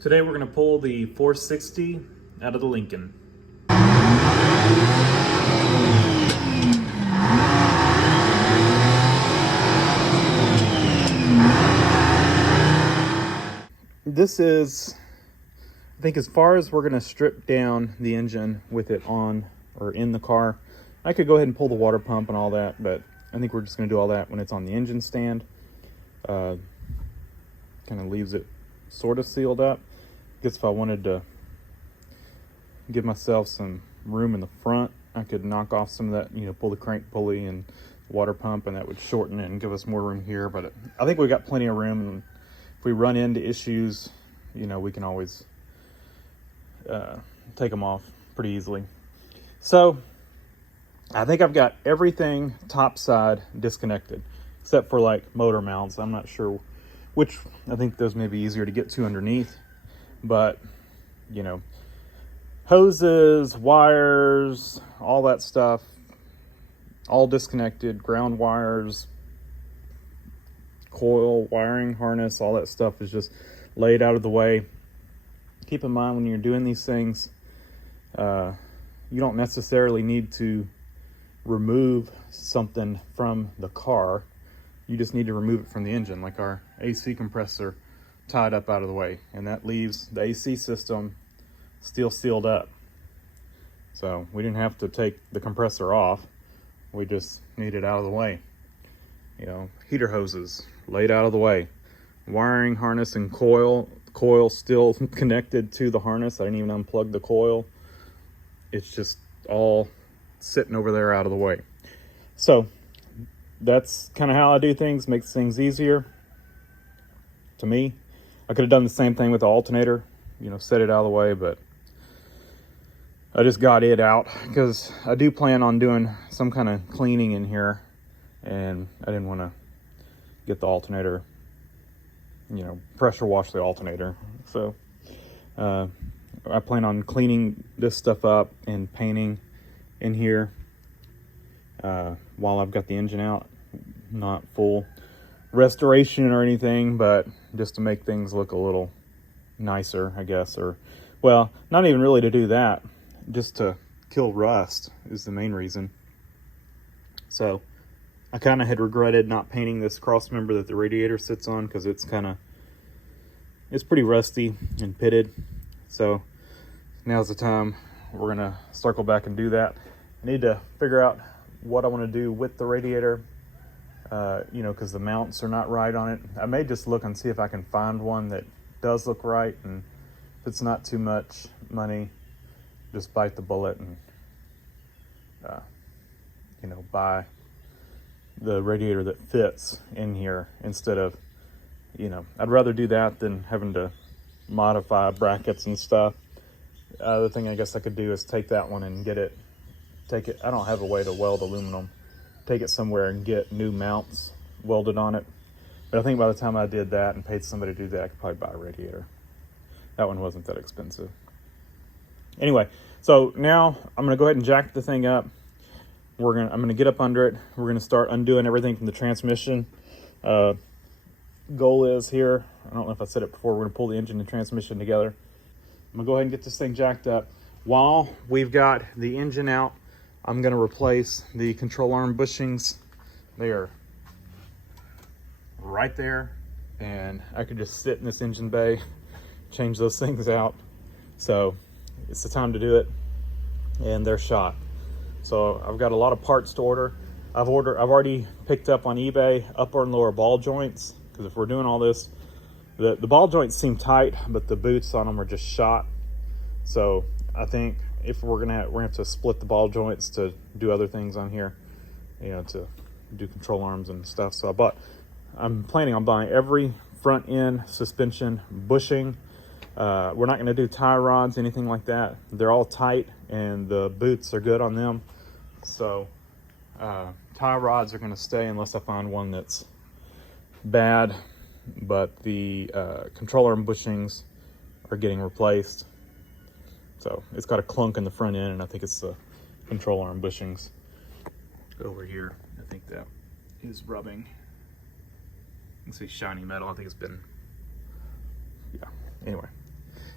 Today we're going to pull the 460 out of the Lincoln. This is, I think, as far as we're going to strip down the engine with it on or in the car. I could go ahead and pull the water pump and all that, but I think we're just going to do all that when it's on the engine stand. Kind of leaves it sort of sealed up. I guess if I wanted to give myself some room in the front, I could knock off some of that, pull the crank pulley and water pump, and that would shorten it and give us more room here. But I think we got plenty of room, and if we run into issues, we can always take them off pretty easily. So I think I've got everything top side disconnected, except for like motor mounts. I'm not sure which. I think those may be easier to get to underneath, but hoses, wires, all that stuff, all disconnected. Ground wires, coil, wiring harness, all that stuff is just laid out of the way. Keep in mind when you're doing these things, you don't necessarily need to remove something from the car. You just need to remove it from the engine, like our AC compressor tied up out of the way, and that leaves the AC system still sealed up. So we didn't have to take the compressor off, we just need it out of the way. Heater hoses laid out of the way, wiring harness and coil still connected to the harness. I didn't even unplug the coil. It's just all sitting over there out of the way. So that's kind of how I do things. Makes things easier to me. I could have done the same thing with the alternator, set it out of the way, but I just got it out because I do plan on doing some kind of cleaning in here, and I didn't want to get the alternator, pressure wash the alternator. So I plan on cleaning this stuff up and painting in here while I've got the engine out. Not full restoration or anything, but just to make things look a little nicer, I guess. Or, well, not even really to do that, just to kill rust is the main reason. So I kind of had regretted not painting this cross member that the radiator sits on, because it's pretty rusty and pitted. So now's the time we're gonna circle back and do that. I need to figure out what I want to do with the radiator, because the mounts are not right on it. I may just look and see if I can find one that does look right, and if it's not too much money, just bite the bullet and buy the radiator that fits in here instead of, I'd rather do that than having to modify brackets and stuff. The other thing I guess I could do is take that one and I don't have a way to weld aluminum, take it somewhere and get new mounts welded on it. But I think by the time I did that and paid somebody to do that, I could probably buy a radiator. That one wasn't that expensive. Anyway, so now I'm gonna go ahead and jack the thing up. I'm gonna get up under it. We're gonna start undoing everything from the transmission. Goal is here, I don't know if I said it before, we're gonna pull the engine and transmission together. I'm gonna go ahead and get this thing jacked up. While we've got the engine out, I'm gonna replace the control arm bushings. They are right there, and I could just sit in this engine bay, change those things out. So it's the time to do it, and they're shot. So I've got a lot of parts to order. I've already picked up on eBay upper and lower ball joints, because if we're doing all this, the ball joints seem tight, but the boots on them are just shot. So I think if we're gonna have to split the ball joints to do other things on here, to do control arms and stuff. So I'm planning on buying every front end suspension bushing. We're not gonna do tie rods, anything like that. They're all tight, and the boots are good on them. So tie rods are gonna stay unless I find one that's bad, but the control arm bushings are getting replaced. So it's got a clunk in the front end, and I think it's the control arm bushings over here. I think that is rubbing. You can see shiny metal. I think it's been, yeah. Anyway,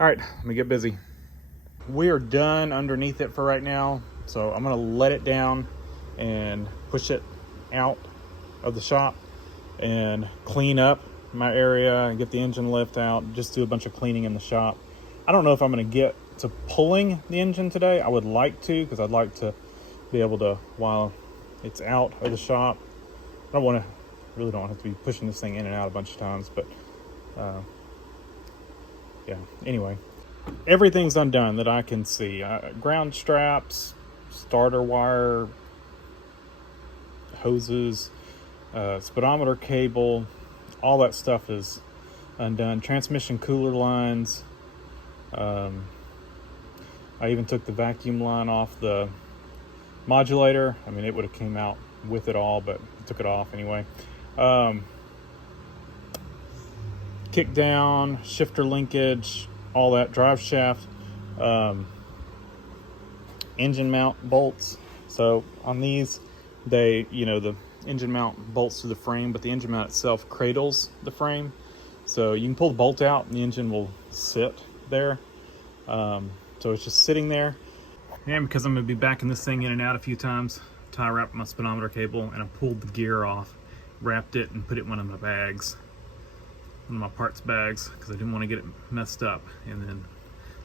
All right, let me get busy. We are done underneath it for right now, so I'm gonna let it down and push it out of the shop and clean up my area and get the engine lift out, just do a bunch of cleaning in the shop. I don't know if I'm gonna get to pulling the engine today. I would like to, because I'd like to be able to, while it's out of the shop, I really don't have to be pushing this thing in and out a bunch of times, but yeah, anyway, everything's undone that I can see. Ground straps, starter wire, hoses, speedometer cable, all that stuff is undone. Transmission cooler lines. I even took the vacuum line off the modulator. I mean, it would have came out with it all, but I took it off anyway. Kick down, shifter linkage, all that, drive shaft, engine mount bolts. So on these, the engine mount bolts to the frame, but the engine mount itself cradles the frame. So you can pull the bolt out and the engine will sit there. So it's just sitting there. And because I'm gonna be backing this thing in and out a few times, tie wrapped my speedometer cable and I pulled the gear off, wrapped it and put it in one of my bags. One of my parts bags, because I didn't want to get it messed up. And then,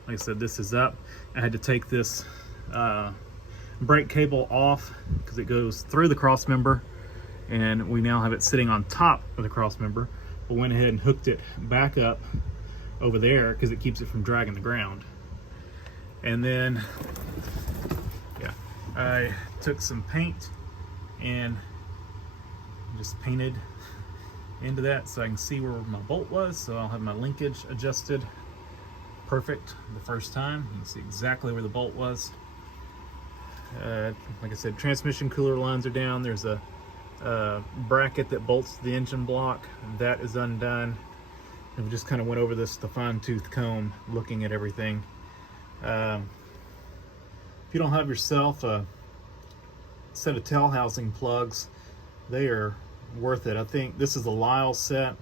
like I said, this is up. I had to take this brake cable off because it goes through the cross member, and we now have it sitting on top of the cross member. But went ahead and hooked it back up over there because it keeps it from dragging the ground. And then, yeah, I took some paint and just painted into that so I can see where my bolt was. So I'll have my linkage adjusted perfect the first time. You can see exactly where the bolt was. Like I said, transmission cooler lines are down. There's a bracket that bolts to the engine block. That is undone. And we just kind of went over this with a fine-tooth comb looking at everything. If you don't have yourself a set of tail housing plugs, they are worth it. I think this is a Lyle set.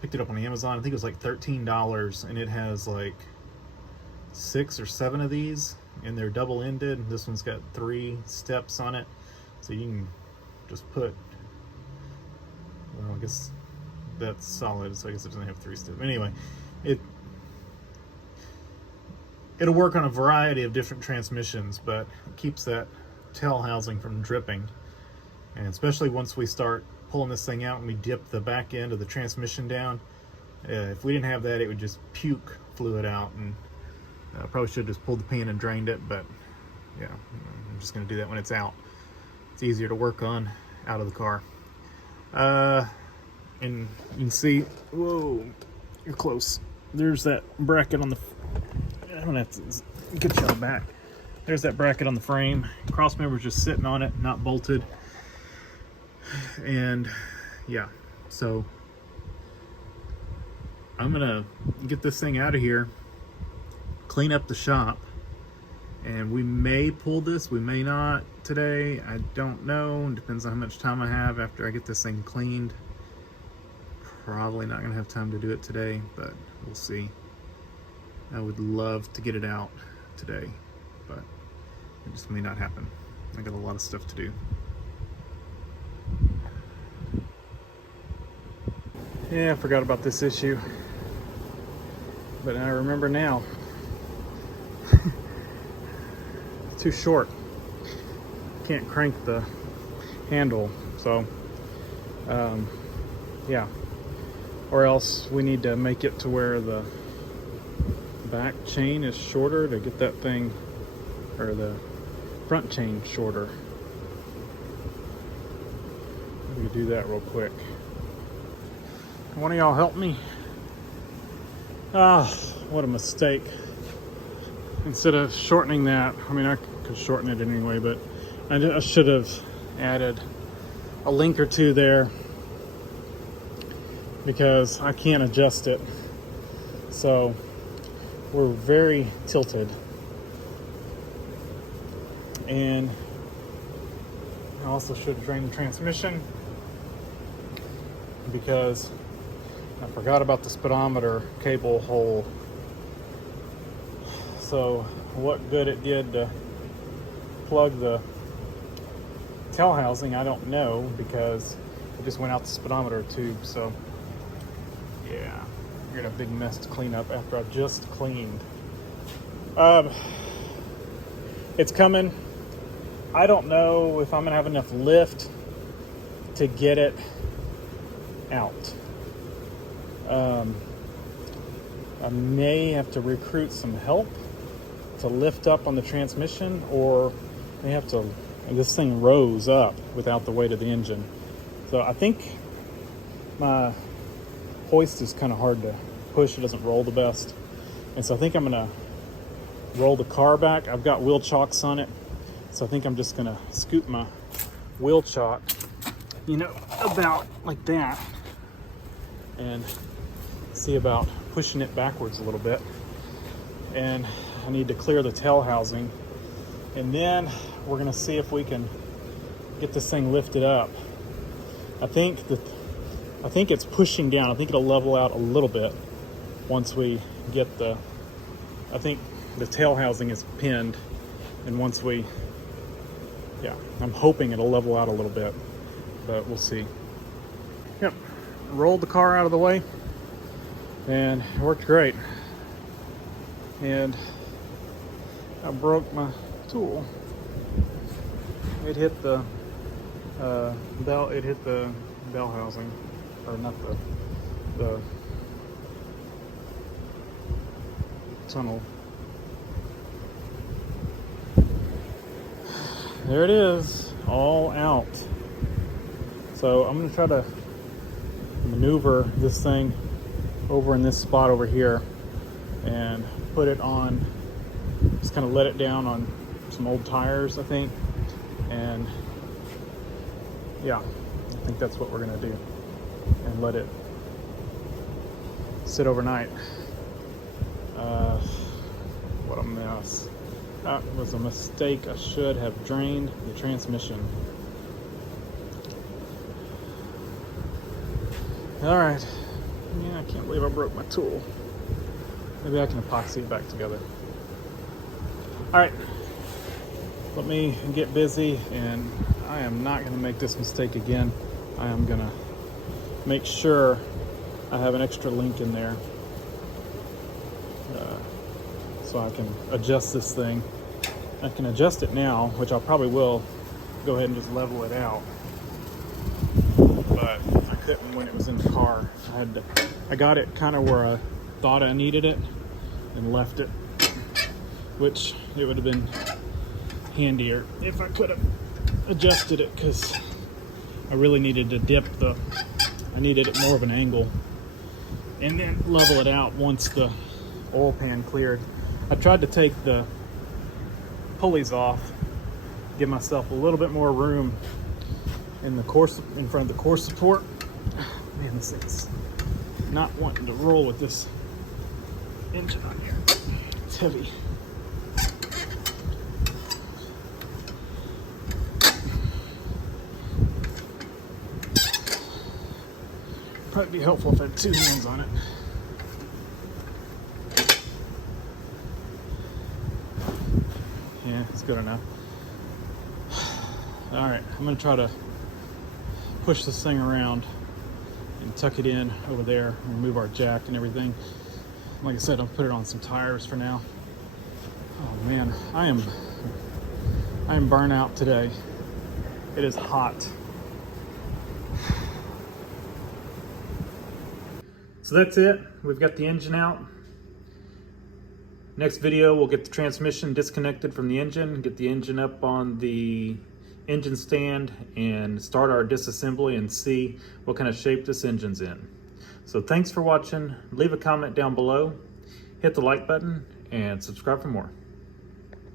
Picked it up on Amazon. I think it was like $13, and it has like 6 or 7 of these, and they're double-ended. This one's got 3 steps on it, so you can just put, well, I guess that's solid, so I guess it doesn't have 3 steps. Anyway, it'll work on a variety of different transmissions, but it keeps that tail housing from dripping. And especially once we start pulling this thing out and we dip the back end of the transmission down, if we didn't have that, it would just puke fluid out, and I probably should have just pulled the pin and drained it, but yeah, I'm just going to do that when it's out. It's easier to work on out of the car. And you can see, whoa, you're close. There's that bracket on the, I'm going to have to get y'all back. There's that bracket on the frame. Cross member's just sitting on it, not bolted. And yeah, so I'm gonna get this thing out of here, clean up the shop, and we may pull this, we may not today. I don't know. It depends on how much time I have after I get this thing cleaned. Probably not gonna have time to do it today, but we'll see. I would love to get it out today, but it just may not happen. I got a lot of stuff to do. Yeah, I forgot about this issue, but I remember now. It's too short. Can't crank the handle, so yeah. Or else we need to make it to where the back chain is shorter to get that thing, or the front chain shorter. We do that real quick. One of y'all help me? Ah, what a mistake. Instead of shortening that, I mean, I could shorten it anyway, but I should have added a link or two there because I can't adjust it. So we're very tilted. And I also should have drained the transmission because I forgot about the speedometer cable hole So what good it did to plug the tail housing, I don't know, because it just went out the speedometer tube. So yeah, we're gonna a big mess to clean up after I just cleaned. It's coming. I don't know if I'm gonna have enough lift to get it out. I may have to recruit some help to lift up on the transmission, or may have to, this thing rose up without the weight of the engine. So I think my hoist is kind of hard to push. It doesn't roll the best. And so I think I'm gonna roll the car back. I've got wheel chocks on it. So I think I'm just gonna scoop my wheel chock, about like that, and see about pushing it backwards a little bit. And I need to clear the tail housing, and then we're gonna see if we can get this thing lifted up. I think it's pushing down. I think it'll level out a little bit once we get I think the tail housing is pinned, and once we, I'm hoping it'll level out a little bit, but we'll see. Yep, rolled the car out of the way, and it worked great. And I broke my tool. It hit the bell. It hit the bell housing, or not the tunnel. There it is, all out. So I'm gonna try to maneuver this thing over in this spot over here and put it on, just kind of let it down on some old tires, I think. And yeah, I think that's what we're gonna do, and let it sit overnight. What a mess. That was a mistake. I should have drained the transmission. All right. Yeah, I can't believe I broke my tool. Maybe I can epoxy it back together. All right. Let me get busy, and I am not going to make this mistake again. I am going to make sure I have an extra link in there, so I can adjust this thing. I can adjust it now, which I probably will go ahead and just level it out, but I couldn't when it was in the car. I got it kind of where I thought I needed it and left it, which it would have been handier if I could have adjusted it, because I really needed to I needed it more of an angle, and then level it out once the oil pan cleared. I tried to take the pulleys off, give myself a little bit more room in front of the core support. Man, this thing's not wanting to roll with this engine on here. It's heavy. Probably be helpful if I had two hands on it. Yeah, it's good enough. All right, I'm gonna try to push this thing around and tuck it in over there, remove our jack and everything. Like I said, I'll put it on some tires for now. Oh man, I am burnt out today. It is hot. So that's it. We've got the engine out. Next video, we'll get the transmission disconnected from the engine, get the engine up on the engine stand, and start our disassembly and see what kind of shape this engine's in. So thanks for watching. Leave a comment down below, hit the like button, and subscribe for more.